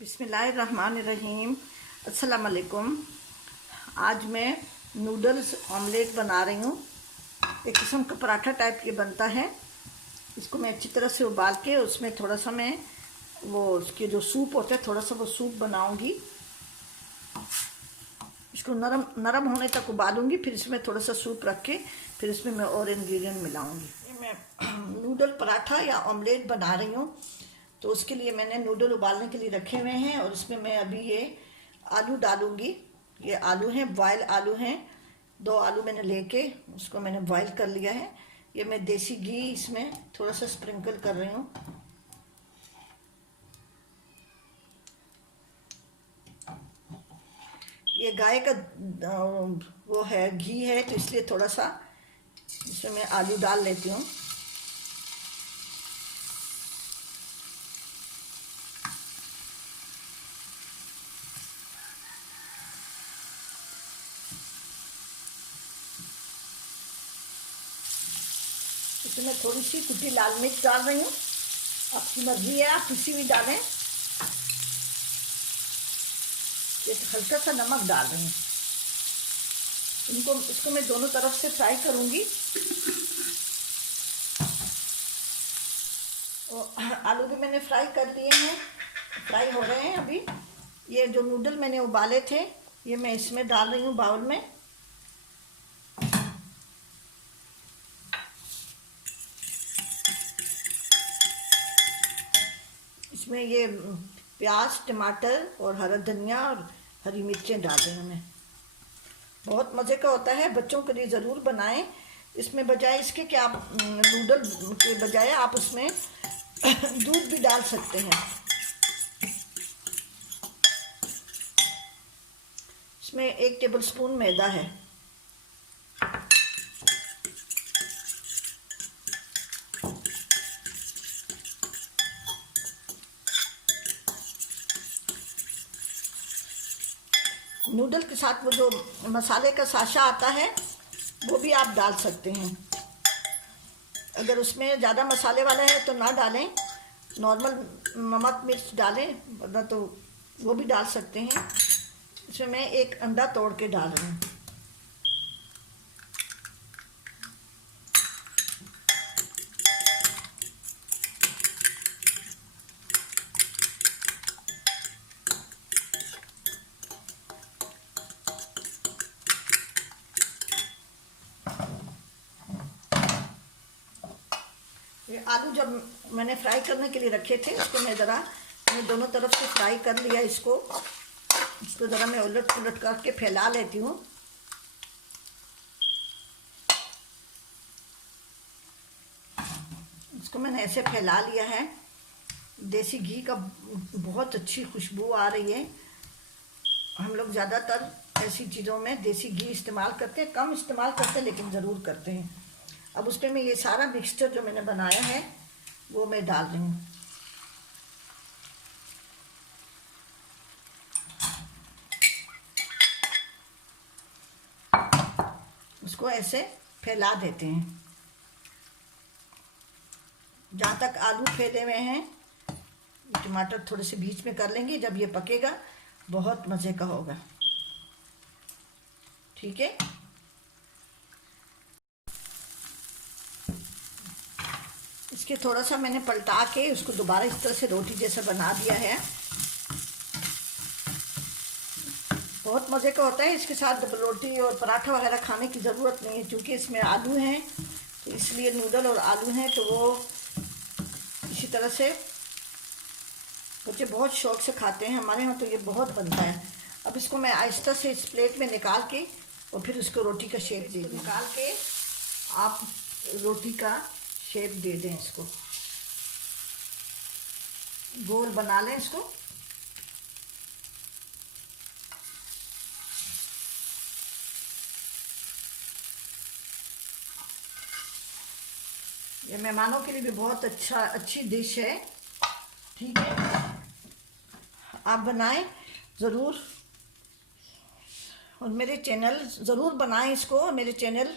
बिस्मिल्लाहिर्रहमानिर्रहीम। अस्सलाम वालेकुम। आज मैं नूडल्स ऑमलेट बना रही हूँ। एक किस्म का पराठा टाइप के बनता है। इसको मैं अच्छी तरह से उबाल के उसमें थोड़ा सा मैं वो उसके जो सूप होता है थोड़ा सा वो सूप बनाऊंगी। इसको नरम नरम होने तक उबालूंगी, फिर इसमें थोड़ा सा सूप रख के फिर इसमें मैं और इंग्रेडिएंट मिलाऊंगी। मैं नूडल पराठा या ऑमलेट बना रही हूँ, तो उसके लिए मैंने नूडल उबालने के लिए रखे हुए हैं और इसमें मैं अभी ये आलू डालूंगी। ये आलू हैं, बॉयल आलू हैं। 2 आलू मैंने लेके उसको मैंने बॉयल कर लिया है। ये मैं देसी घी इसमें थोड़ा सा स्प्रिंकल कर रही हूँ। ये गाय का वो है, घी है, तो इसलिए थोड़ा सा इसमें मैं आलू डाल लेती हूँ। इसमें थोड़ी सी कुटी लाल मिर्च डाल रही हूँ। आपकी मर्जी है, आप किसी भी डालें। ये हल्का सा नमक डाल रही हूँ। इसको मैं दोनों तरफ से फ्राई करूँगी। और आलू भी मैंने फ्राई कर लिए हैं, फ्राई हो रहे हैं अभी। ये जो नूडल मैंने उबाले थे ये मैं इसमें डाल रही हूँ बाउल में। इसमें ये प्याज, टमाटर और हरा धनिया और हरी मिर्चें डाल रही हूँ मैं। बहुत मज़े का होता है, बच्चों के लिए ज़रूर बनाएं। इसमें बजाय इसके कि आप नूडल के बजाय आप उसमें दूध भी डाल सकते हैं। इसमें 1 टेबलस्पून मैदा है। नूडल के साथ वो जो मसाले का साशा आता है वो भी आप डाल सकते हैं। अगर उसमें ज़्यादा मसाले वाला है तो ना डालें, नॉर्मल नमक मिर्च डालें, वरना तो वो भी डाल सकते हैं। इसमें मैं 1 अंडा तोड़ के डाल रही हूँ। ये आलू जब मैंने फ्राई करने के लिए रखे थे उसको मैं दोनों तरफ से फ्राई कर लिया। इसको ज़रा मैं उलट पुलट करके फैला लेती हूँ। इसको मैंने ऐसे फैला लिया है। देसी घी का बहुत अच्छी खुशबू आ रही है। हम लोग ज़्यादातर ऐसी चीज़ों में देसी घी इस्तेमाल करते हैं, कम इस्तेमाल करते हैं लेकिन ज़रूर करते हैं। अब उसमें मैं ये सारा मिक्सचर जो मैंने बनाया है वो मैं डाल रही हूँ। उसको ऐसे फैला देते हैं जहाँ तक आलू फैले हुए हैं। टमाटर थोड़े से बीच में कर लेंगे, जब ये पकेगा बहुत मज़े का होगा। ठीक है, इसके थोड़ा सा मैंने पलटा के उसको दोबारा इस तरह से रोटी जैसा बना दिया है। बहुत मज़े का होता है। इसके साथ रोटी और पराठा वगैरह खाने की ज़रूरत नहीं है, क्योंकि इसमें आलू हैं, तो इसलिए नूडल और आलू हैं तो वो इसी तरह से बच्चे बहुत शौक से खाते हैं। हमारे यहाँ तो ये बहुत बनता है। अब इसको मैं आहिस्ता से इस प्लेट में निकाल के और फिर उसको रोटी का शेप दे दूँ। निकाल के आप रोटी का शेप दे दें इसको। गोल बना लें इसको। ये मेहमानों के लिए भी बहुत अच्छी डिश है। ठीक है, आप बनाएं ज़रूर और मेरे चैनल ज़रूर बनाएं इसको। मेरे चैनल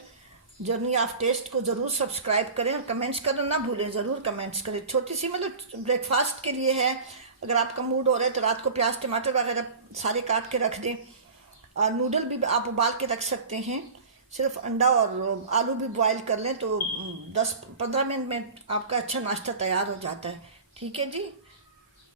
जर्नी ऑफ टेस्ट को ज़रूर सब्सक्राइब करें और कमेंट्स करना ना भूलें, ज़रूर कमेंट्स करें। छोटी सी मतलब ब्रेकफास्ट के लिए है। अगर आपका मूड हो रहा है तो रात को प्याज टमाटर वगैरह सारे काट के रख दें। और नूडल भी आप उबाल के रख सकते हैं। सिर्फ अंडा और आलू भी बॉईल कर लें तो 10-15 मिनट में आपका अच्छा नाश्ता तैयार हो जाता है। ठीक है जी।